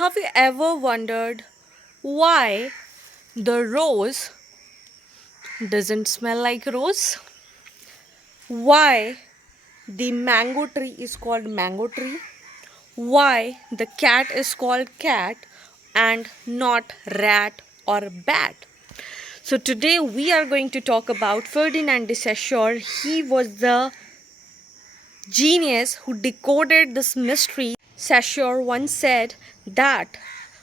Have you ever wondered why the rose doesn't smell like rose? Why the mango tree is called mango tree? Why the cat is called cat and not rat or bat? So today we are going to talk about Ferdinand de Saussure. He was the genius who decoded this mystery. Saussure once said that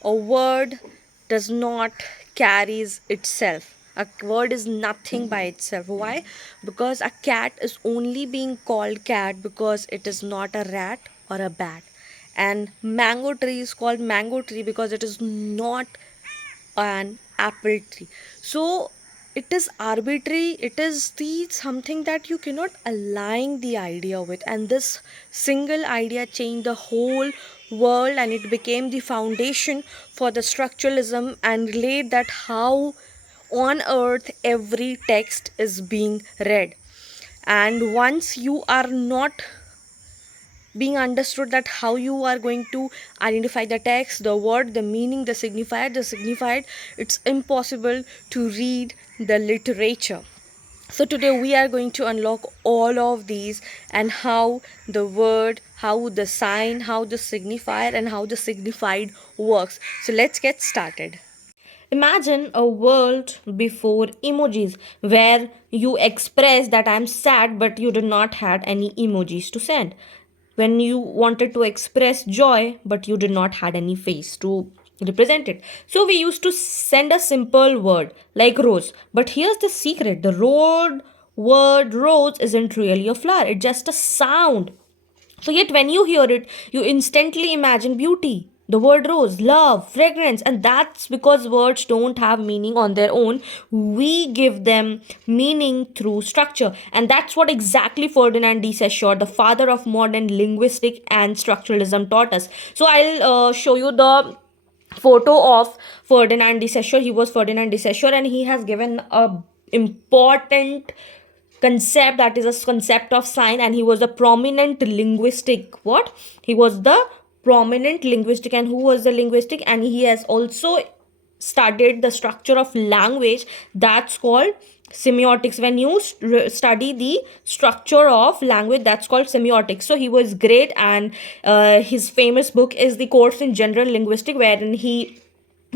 a word does not carries itself. A word is nothing by itself. Why? Because a cat is only being called cat because it is not a rat or a bat. And mango tree is called mango tree because it is not an apple tree. So it is arbitrary, it is the something that you cannot align the idea with, and this single idea changed the whole world, and it became the foundation for the structuralism and laid that how on earth every text is being read. And once you are not being understood that how you are going to identify the text, the word, the meaning, the signified, it's impossible to read the literature. So today we are going to unlock all of these, and how the word, how the sign, how the signifier and how the signified works. So let's get started. Imagine a world before emojis where you express that I'm sad but you did not had any emojis to send. When you wanted to express joy but you did not had any face to represent it. So we used to send a simple word like rose. But here's the secret. The word rose isn't really a flower. It's just a sound. So yet when you hear it, you instantly imagine beauty. The word rose, love, fragrance, and that's because words don't have meaning on their own. We give them meaning through structure. And that's what exactly Ferdinand de Saussure, the father of modern linguistic and structuralism, taught us. So I'll show you the photo of Ferdinand de Saussure. He was Ferdinand de Saussure, and he has given a important concept, that is a concept of sign, and he was a prominent linguistic what he was the prominent linguistic. And who was the linguistic? And he has also studied the structure of language, that's called semiotics. When you study the structure of language, that's called semiotics. So he was great, and his famous book is the Course in General Linguistics, wherein he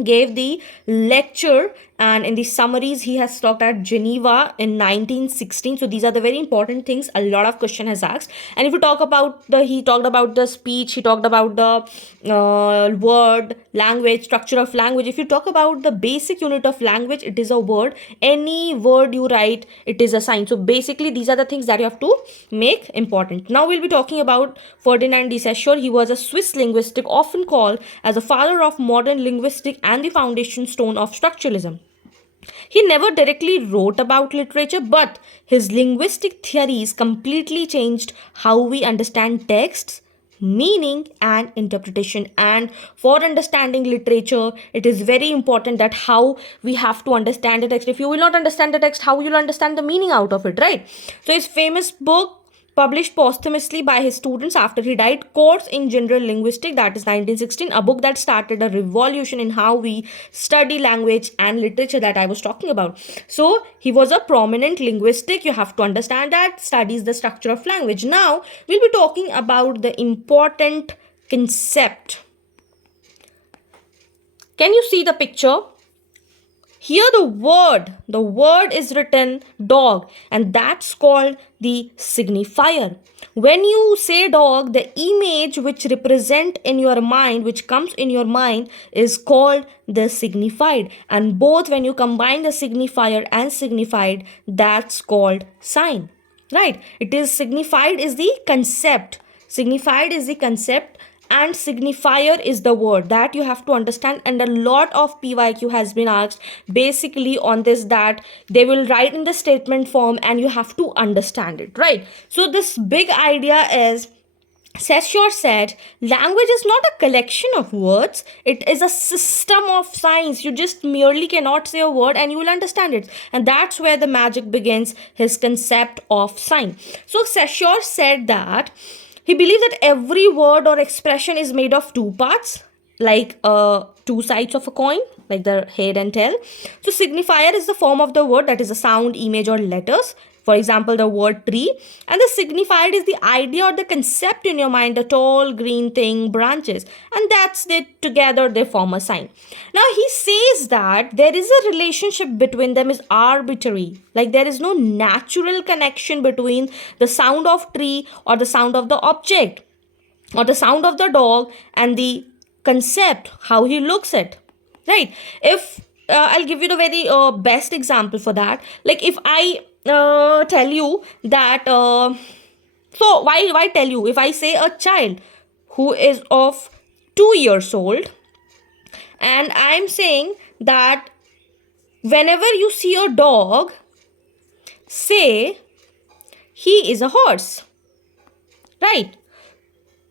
gave the lecture, and in the summaries he has talked at Geneva in 1916. So these are the very important things a lot of question has asked. And if you talk about he talked about the speech, he talked about the word, language, structure of language. If you talk about the basic unit of language, it is a word. Any word you write, it is a sign. So basically these are the things that you have to make important. Now we'll be talking about Ferdinand de Saussure. He was a Swiss linguistic, often called as the father of modern linguistics and the foundation stone of structuralism. He never directly wrote about literature, but his linguistic theories completely changed how we understand texts, meaning, and interpretation. And for understanding literature, it is very important that how we have to understand the text. If you will not understand the text, how will you understand the meaning out of it, right? So his famous book, published posthumously by his students after he died, Course in General Linguistics, that is 1916, a book that started a revolution in how we study language and literature that I was talking about. So he was a prominent linguistic, you have to understand that, studies the structure of language. Now we'll be talking about the important concept. Can you see the picture? Here the word is written dog, and that's called the signifier. When you say dog, the image which represent in your mind, which comes in your mind, is called the signified. And both, when you combine the signifier and signified, that's called sign. Right? It is signified is the concept. Signified is the concept, and signifier is the word that you have to understand. And a lot of PYQ has been asked basically on this, that they will write in the statement form and you have to understand it, right? So this big idea is, Saussure said, language is not a collection of words, it is a system of signs. You just merely cannot say a word and you will understand it. And that's where the magic begins, his concept of sign. So Saussure said that he believed that every word or expression is made of two parts, like two sides of a coin, like the head and tail. So signifier is the form of the word, that is a sound, image, or letters. For example, the word tree. And the signified is the idea or the concept in your mind, the tall green thing, branches. And that's it, together they form a sign. Now he says that there is a relationship between them is arbitrary. Like there is no natural connection between the sound of tree or the sound of the object or the sound of the dog and the concept, how he looks at, right? If I'll give you the very best example for that. Like if I tell you that so why tell you, if I say a child who is of 2 years old, and I'm saying that whenever you see a dog, say he is a horse, right?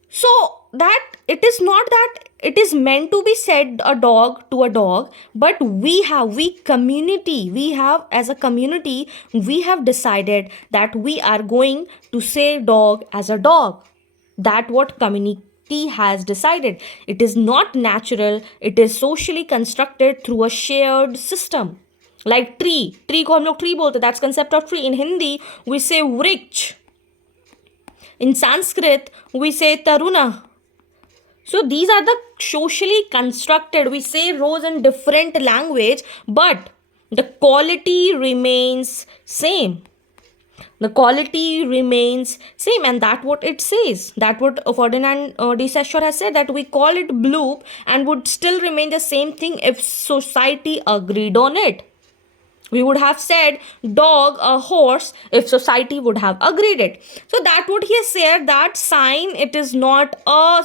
So that it is not that it is meant to be said a dog to a dog, but we have as a community, we have decided that we are going to say dog as a dog. That what community has decided. It is not natural, it is socially constructed through a shared system. Like tree को हम लोग tree बोलते, that's concept of tree. In Hindi we say वृक्ष. In Sanskrit, we say taruna. So these are the socially constructed. We say rose in different language, but the quality remains same. The quality remains same, and that what it says. That what Ferdinand de Saussure has said, that we call it bloop and would still remain the same thing if society agreed on it. We would have said dog, a horse, if society would have agreed it. So that what he has said, that sign, it is not a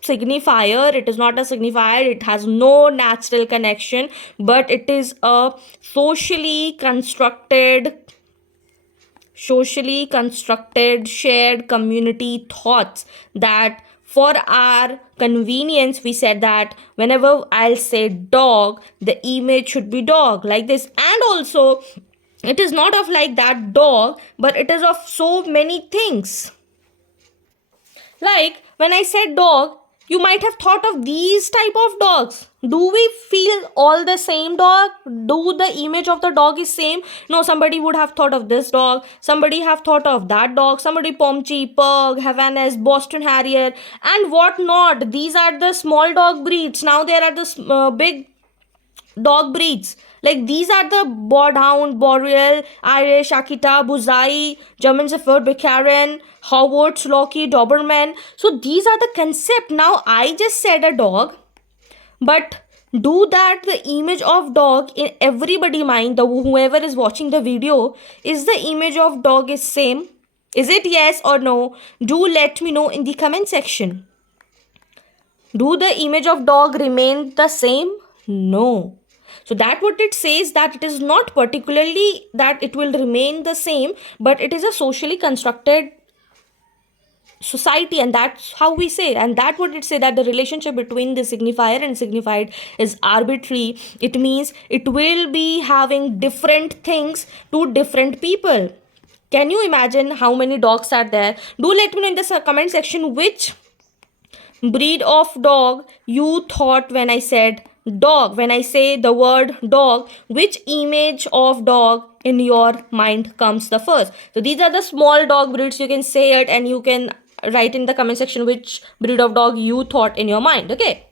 signifier, it has no natural connection, but it is a socially constructed shared community thoughts, that for our convenience we said that whenever I'll say dog, the image should be dog like this. And also it is not of like that dog, but it is of so many things. Like when I said dog, you might have thought of these type of dogs. Do we feel all the same dog? Do the image of the dog is same? No, somebody would have thought of this dog, somebody have thought of that dog, somebody Pomchi, Pug, Havanas, Boston Harrier, and what not. These are the small dog breeds. Now there are the big dog breeds. Like these are the Bloodhound, Boreal, Irish, Akita, Buzai, German Shepherd, Bicaren, Howard, Slocky, Doberman. So these are the concept. Now I just said a dog, but do that the image of dog in everybody mind, the whoever is watching the video, is the image of dog is same? Is it yes or no? Do let me know in the comment section. Do the image of dog remain the same? No. So that what it says, that it is not particularly that it will remain the same, but it is a socially constructed society, and that's how we say. And that what it say, that the relationship between the signifier and signified is arbitrary. It means it will be having different things to different people. Can you imagine how many dogs are there? Do let me know in the comment section which breed of dog you thought when I said dog. When I say the word dog, which image of dog in your mind comes the first? So these are the small dog breeds. You can say it and you can write in the comment section which breed of dog you thought in your mind. Okay.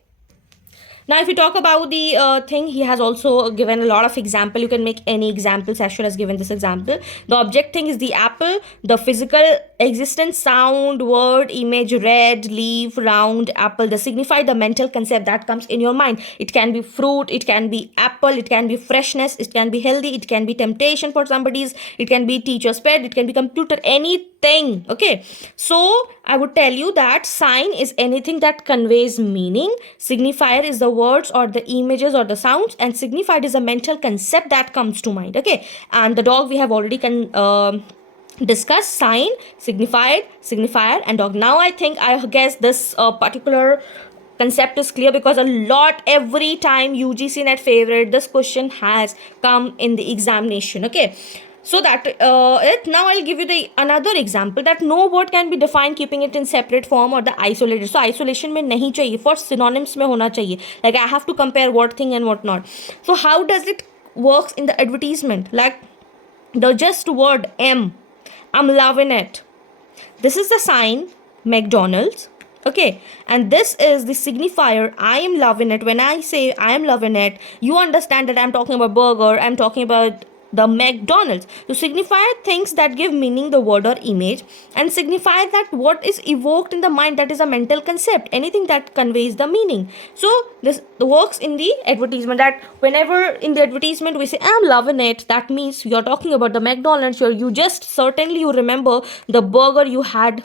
Now, if we talk about the thing, he has also given a lot of example. You can make any example. Saussure has given this example. The object thing is the apple. The physical existence, sound, word, image, red, leaf, round, apple. The signify, the mental concept that comes in your mind. It can be fruit, it can be apple, it can be freshness, it can be healthy, it can be temptation for somebody's, it can be teacher's pet, it can be computer, anything. Okay. So I would tell you that sign is anything that conveys meaning. Signifier is the words or the images or the sounds, and signified is a mental concept that comes to mind. Okay. And the dog we have already discuss sign, signified, signifier, and dog. Now I guess this particular concept is clear, because a lot every time UGC net favorite this question has come in the examination. Okay. So that now I'll give you the another example that no word can be defined keeping it in separate form or the isolated. So isolation में नहीं चाहिए, for synonyms में होना चाहिए. Like I have to compare what thing and what not. So how does it works in the advertisement? Like the just word I'm loving it. This is the sign McDonald's. Okay, and this is the signifier I am loving it. When I say I am loving it, you understand that I'm talking about burger, I'm talking about the McDonald's. So signify things that give meaning the word or image, and signify that what is evoked in the mind, that is a mental concept, anything that conveys the meaning. So this works in the advertisement, that whenever in the advertisement we say I'm loving it, that means you're talking about the McDonald's, or you just certainly you remember the burger you had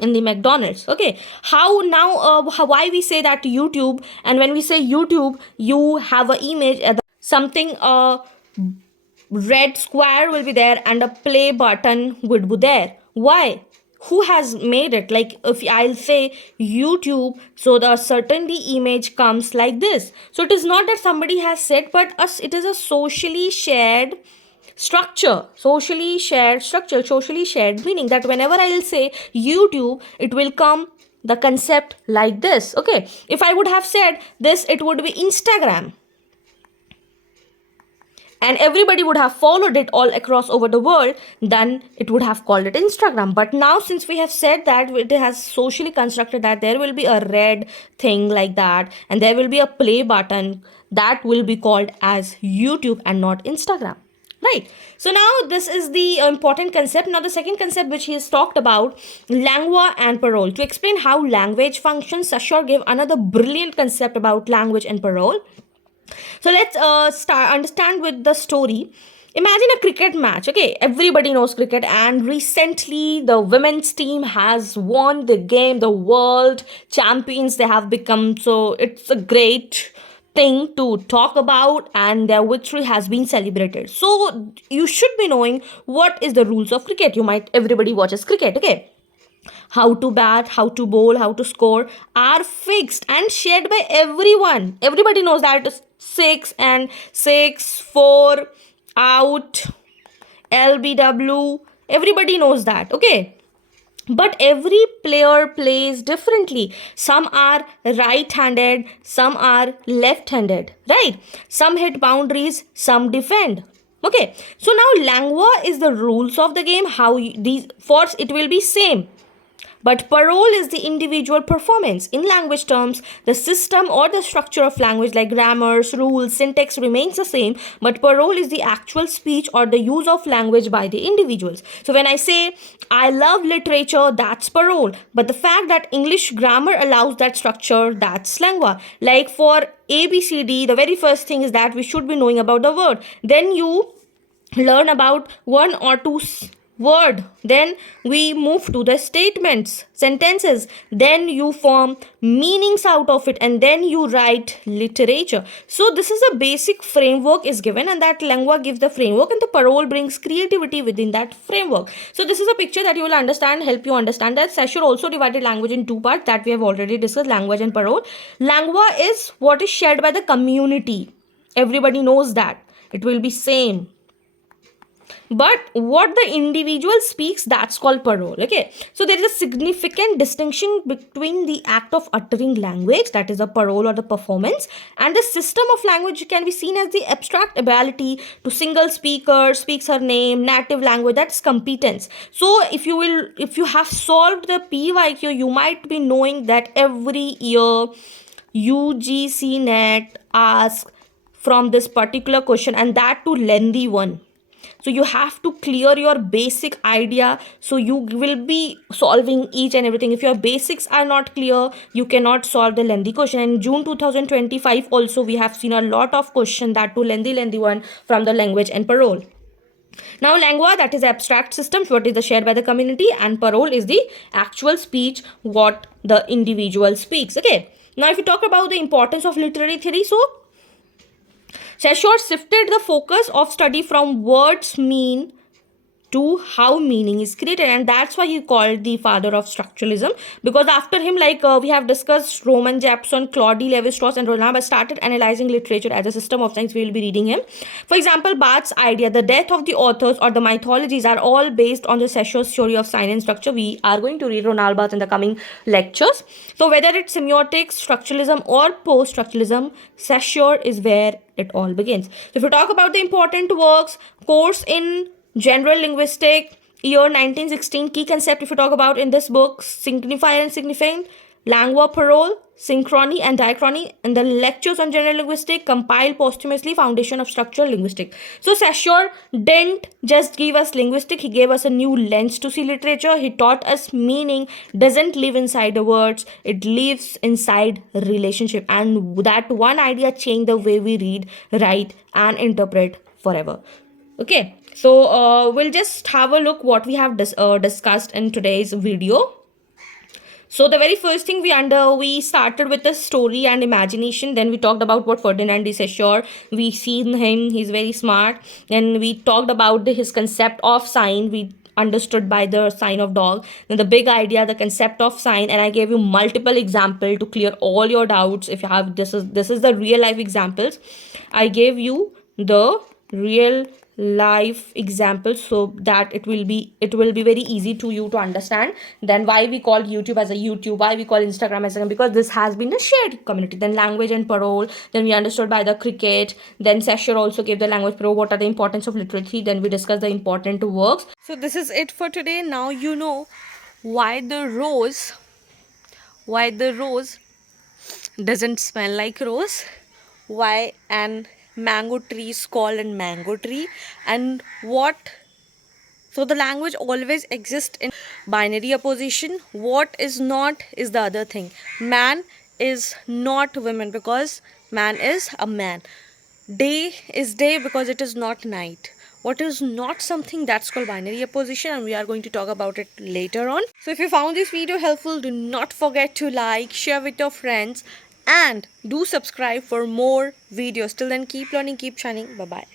in the McDonald's. Okay, how now why we say that YouTube, and when we say YouTube you have an image, something red square will be there and a play button would be there. Why? Who has made it? Like if I'll say YouTube, so the certainly image comes like this. So it is not that somebody has said, but it is a socially shared structure, socially shared meaning, that whenever I'll say YouTube, it will come the concept like this. Okay, if I would have said this, it would be Instagram, and everybody would have followed it all across over the world, then it would have called it Instagram. But now since we have said that it has socially constructed that there will be a red thing like that, and there will be a play button, that will be called as YouTube and not Instagram. Right. So now this is the important concept. Now the second concept which he has talked about, Langue and Parol. To explain how language functions, Saussure gave another brilliant concept about language and parole. So let's understand with the story. Imagine a cricket match. Okay, everybody knows cricket, and recently the women's team has won the game, the world champions they have become. So it's a great thing to talk about, and their victory has been celebrated. So you should be knowing what is the rules of cricket. Everybody watches cricket. Okay, how to bat, how to bowl, how to score are fixed and shared by everyone. Everybody knows that it is 6 and 6, 4, out, LBW. Everybody knows that. Okay. But every player plays differently. Some are right-handed, some are left-handed, right? Some hit boundaries, some defend. Okay. So now lingua is the rules of the game. For it will be same. But parole is the individual performance. In language terms, the system or the structure of language like grammars, rules, syntax remains the same, but parole is the actual speech or the use of language by the individuals. So when I say, I love literature, that's parole. But the fact that English grammar allows that structure, that's lingua. Like for ABCD, the very first thing is that we should be knowing about the word. Then you learn about one or two word, then we move to the statements, sentences, then you form meanings out of it, and then you write literature. So this is a basic framework is given, and that lingua gives the framework, and the parole brings creativity within that framework. So this is a picture that you will understand, help you understand that Saussure also divided language in two parts that we have already discussed, language and parole. Lingua is what is shared by the community. Everybody knows that. It will be same. But what the individual speaks, that's called parole. Okay, so there is a significant distinction between the act of uttering language, that is a parole or the performance, and the system of language can be seen as the abstract ability to single speaker speaks her name, native language, that's competence. So if you have solved the PYQ, you might be knowing that every year UGC net asks from this particular question, and that too lengthy one. So you have to clear your basic idea, so you will be solving each and everything. If your basics are not clear, you cannot solve the lengthy question. In June 2025 also we have seen a lot of question, that too lengthy one from the language and parole. Now lingua, that is abstract systems, what is the shared by the community, and parole is the actual speech, what the individual speaks. Okay, now if you talk about the importance of literary theory, so Saussure shifted the focus of study from words mean to how meaning is created, and that's why he called the father of structuralism, because after him, we have discussed Roman Japson, Claude Levi-Strauss, and Roland Barthes started analyzing literature as a system of science. We will be reading him. For example, Barthes' idea, the death of the authors or the mythologies, are all based on the Saussure's theory of sign and structure. We are going to read Roland Barthes in the coming lectures. So whether it's semiotics, structuralism, or post-structuralism, Saussure is where it all begins. So if you talk about the important works, course in general linguistic, year 1916, key concept if you talk about in this book, Signifier and Signified, Langue and Parol, Synchrony and Diachrony, and the lectures on general linguistic compiled posthumously, Foundation of Structural Linguistics. So Saussure didn't just give us linguistic, he gave us a new lens to see literature. He taught us meaning doesn't live inside the words, it lives inside relationship, and that one idea changed the way we read, write, and interpret forever. Okay, so we'll just have a look what we have discussed in today's video. So the very first thing we started with the story and imagination. Then we talked about what Ferdinand de Saussure. We seen him; he's very smart. Then we talked about his concept of sign. We understood by the sign of dog. Then the big idea, the concept of sign, and I gave you multiple example to clear all your doubts. If you have this is the real life examples. I gave you the real life examples so that it will be very easy to you to understand. Then why we call YouTube as a YouTube, why we call Instagram as a, because this has been a shared community. Then language and parole, then we understood by the cricket. Then Saussure also gave the language parole, what are the importance of literacy. Then we discussed the important works. So this is it for today. Now you know why the rose doesn't smell like rose, why an mango tree is called a mango tree, and what. So the language always exists in binary opposition. What is not is the other thing. Man is not women because man is a man. Day is day because it is not night. What is not something, that's called binary opposition, and we are going to talk about it later on. So if you found this video helpful, do not forget to like, share with your friends, and do subscribe for more videos. Till then, keep learning, keep shining. Bye bye.